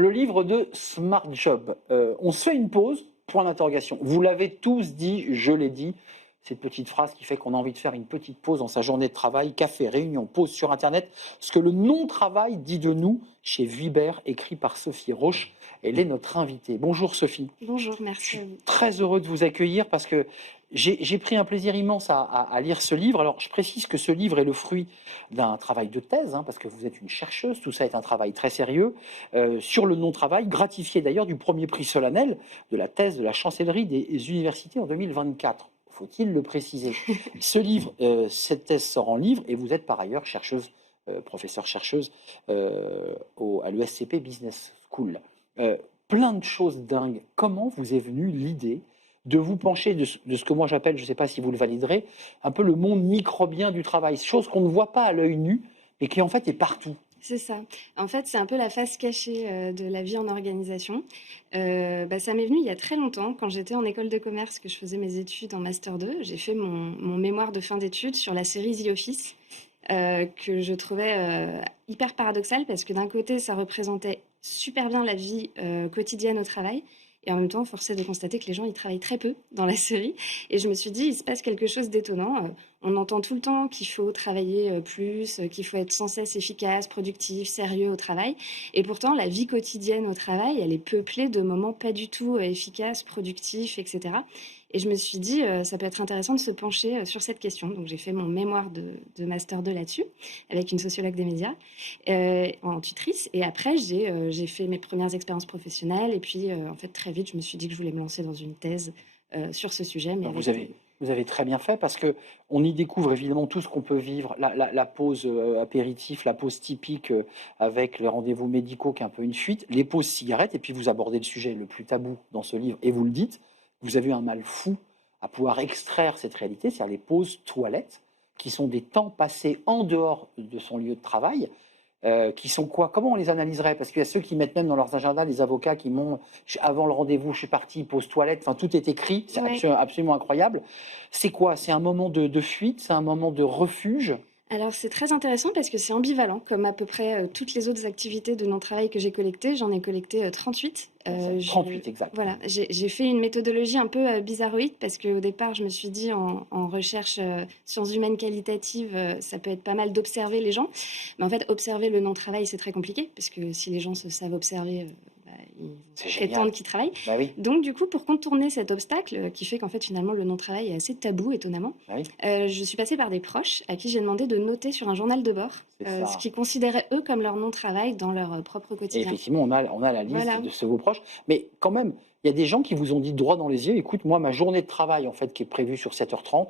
le livre de Smart Job. On se fait une pause, point d'interrogation. Vous l'avez tous dit, je l'ai dit. Cette petite phrase qui fait qu'on a envie de faire une petite pause dans sa journée de travail, café, réunion, pause sur Internet. Ce que le non-travail dit de nous, chez Vuibert, écrit par Sophie Roche. Elle est notre invitée. Bonjour Sophie. Bonjour, Je merci à suis vous. très heureux de vous accueillir parce que j'ai pris un plaisir immense à lire ce livre. Alors, je précise que ce livre est le fruit d'un travail de thèse, parce que vous êtes une chercheuse, tout ça est un travail très sérieux, sur le non-travail, gratifié d'ailleurs du premier prix solennel de la thèse de la chancellerie des universités en 2024. Faut-il le préciser? Ce livre, cette thèse sort en livre et vous êtes par ailleurs chercheuse, professeure-chercheuse à l'ESCP Business School. Plein de choses dingues. Comment vous est venue l'idée de vous pencher de ce que moi j'appelle, je ne sais pas si vous le validerez, un peu le monde microbien du travail, chose qu'on ne voit pas à l'œil nu, mais qui en fait est partout. C'est ça. En fait, c'est un peu la face cachée de la vie en organisation. Ça m'est venu il y a très longtemps, quand j'étais en école de commerce, que je faisais mes études en Master 2. J'ai fait mon mémoire de fin d'études sur la série The Office, que je trouvais hyper paradoxale, parce que d'un côté, ça représentait super bien la vie quotidienne au travail, et en même temps, force est de constater que les gens, ils travaillent très peu dans la série. Et je me suis dit, il se passe quelque chose d'étonnant. On entend tout le temps qu'il faut travailler plus, qu'il faut être sans cesse efficace, productif, sérieux au travail. Et pourtant, la vie quotidienne au travail, elle est peuplée de moments pas du tout efficaces, productifs, etc. Et je me suis dit, ça peut être intéressant de se pencher sur cette question. Donc j'ai fait mon mémoire de Master 2 là-dessus, avec une sociologue des médias, en tutrice. Et après, j'ai fait mes premières expériences professionnelles. Et puis, en fait, très vite, je me suis dit que je voulais me lancer dans une thèse sur ce sujet. Mais avec Vous avez très bien fait parce que on y découvre évidemment tout ce qu'on peut vivre, la pause apéritif, la pause typique avec les rendez-vous médicaux qui est un peu une fuite, les pauses cigarettes, et puis vous abordez le sujet le plus tabou dans ce livre, et vous le dites, vous avez eu un mal fou à pouvoir extraire cette réalité, c'est-à-dire les pauses toilettes, qui sont des temps passés en dehors de son lieu de travail, qui sont quoi? Comment on les analyserait? Parce qu'il y a ceux qui mettent même dans leurs agendas, les avocats qui m'ont, avant le rendez-vous, je suis parti, pause toilette, enfin tout est écrit, c'est ouais. absolument incroyable. C'est quoi? C'est un moment de fuite, c'est un moment de refuge? Alors c'est très intéressant parce que c'est ambivalent, comme à peu près toutes les autres activités de non-travail que j'ai collectées. J'en ai collecté 38. 38 exact. Voilà, j'ai fait une méthodologie un peu bizarroïde, parce qu'au départ, je me suis dit, en recherche sciences humaines qualitatives, ça peut être pas mal d'observer les gens. Mais en fait, observer le non-travail, c'est très compliqué, parce que si les gens se savent observer, ils vont C'est génial. prétendre qu'ils travaillent. Bah oui, Donc du coup, pour contourner cet obstacle, qui fait qu'en fait, finalement, le non-travail est assez tabou, étonnamment, bah oui, je suis passée par des proches à qui j'ai demandé de noter sur un journal de bord c'est ce ça. qu'ils considéraient, eux, comme leur non-travail dans leur propre Et quotidien. effectivement, on a la liste Voilà. de ceux de vos proches, mais quand même, il y a des gens qui vous ont dit droit dans les yeux, écoute, moi, ma journée de travail, en fait, qui est prévue sur 7h30,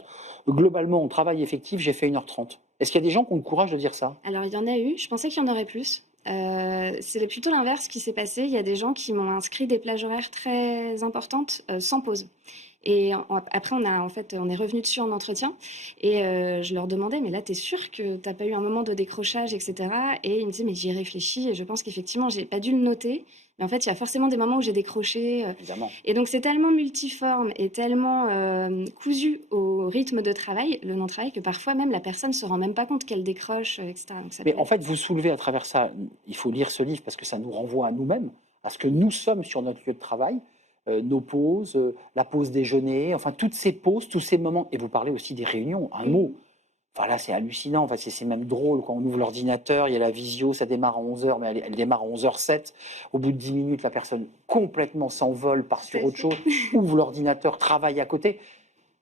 globalement, en travail effectif, j'ai fait 1h30. Est-ce qu'il y a des gens qui ont le courage de dire ça? Alors, il y en a eu. Je pensais qu'il y en aurait plus. C'est plutôt l'inverse qui s'est passé. Il y a des gens qui m'ont inscrit des plages horaires très importantes, sans pause. Et après, on est revenu dessus en entretien, et je leur demandais, mais là, t'es sûr que t'as pas eu un moment de décrochage, etc. Et ils me disaient, mais j'y ai réfléchi, et je pense qu'effectivement, j'ai pas dû le noter. Mais en fait, il y a forcément des moments où j'ai décroché. Évidemment. Et donc, c'est tellement multiforme et tellement cousu au rythme de travail, le non-travail, que parfois même la personne se rend même pas compte qu'elle décroche, etc. Donc, ça Mais peut en être... fait, vous soulevez à travers ça, il faut lire ce livre parce que ça nous renvoie à nous-mêmes, à ce que nous sommes sur notre lieu de travail, nos pauses, la pause déjeuner, enfin toutes ces pauses, tous ces moments. Et vous parlez aussi des réunions, un mot. Enfin là, c'est hallucinant, enfin, c'est même drôle quand on ouvre l'ordinateur, il y a la visio, ça démarre à 11h, mais elle démarre à 11h07. Au bout de 10 minutes, la personne complètement s'envole, part Tout sur à autre fait. chose, ouvre l'ordinateur, travaille à côté.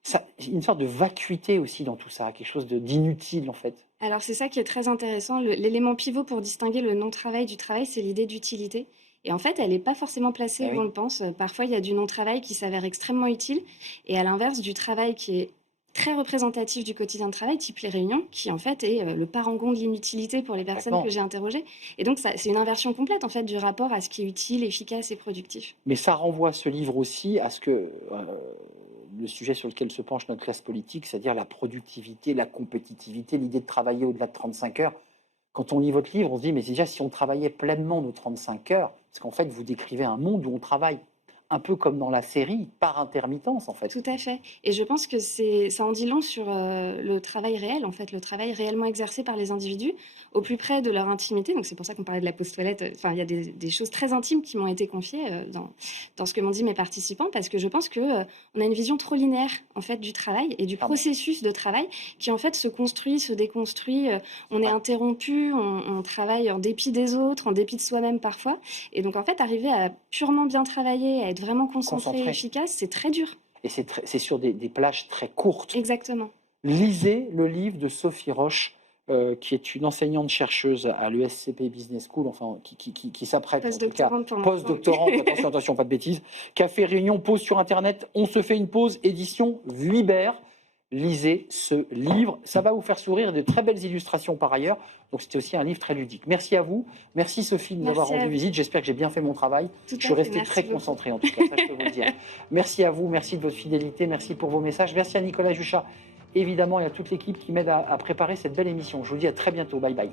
Ça, une sorte de vacuité aussi dans tout ça, quelque chose d'inutile en fait. Alors c'est ça qui est très intéressant. L'élément pivot pour distinguer le non-travail du travail, c'est l'idée d'utilité. Et en fait, elle n'est pas forcément placée Ben où on oui. le pense. Parfois, il y a du non-travail qui s'avère extrêmement utile, et à l'inverse, du travail qui est très représentatif du quotidien de travail, type les réunions, qui en fait est le parangon de l'inutilité pour les personnes que Complètement. j'ai interrogées. Et donc, c'est une inversion complète en fait du rapport à ce qui est utile, efficace et productif. Mais ça renvoie ce livre aussi à ce que le sujet sur lequel se penche notre classe politique, c'est-à-dire la productivité, la compétitivité, l'idée de travailler au-delà de 35 heures. Quand on lit votre livre, on se dit, mais déjà, si on travaillait pleinement nos 35 heures, parce qu'en fait, vous décrivez un monde où on travaille un peu comme dans la série, par intermittence en fait. Tout à fait et je pense que ça en dit long sur, le travail réel, en fait, le travail réellement exercé par les individus, au plus près de leur intimité. Donc c'est pour ça qu'on parlait de la pause toilette, enfin, il y a des choses très intimes qui m'ont été confiées, dans ce que m'ont dit mes participants. Parce que je pense que, on a une vision trop linéaire, en fait, du travail et du Clairement. processus de travail qui, en fait, se construit, se déconstruit, on est Ouais. interrompu, on travaille en dépit des autres, en dépit de soi-même parfois et donc en fait, arriver à purement bien travailler, à être vraiment concentré et Concentré. efficace, c'est très dur. Et c'est sur des plages très courtes. Exactement. Lisez le livre de Sophie Roche, qui est une enseignante-chercheuse à l'ESCP Business School, enfin, qui s'apprête, en tout cas, Post-doctorante pour moi. post-doctorante, attention, attention, pas de bêtises, qui a fait réunion pause sur Internet, on se fait une pause, édition Vuibert. Lisez ce livre, ça va vous faire sourire, de très belles illustrations par ailleurs, donc c'était aussi un livre très ludique. Merci à vous, merci Sophie de nous avoir Merci à rendu vous. visite, j'espère que j'ai bien fait mon travail, Tout je suis à fait, resté merci très beaucoup. concentré en tout cas, ça je peux vous le dire. Merci à vous, merci de votre fidélité, merci pour vos messages, merci à Nicolas Juchat, évidemment, et à toute l'équipe qui m'aide à préparer cette belle émission. Je vous dis à très bientôt, bye bye.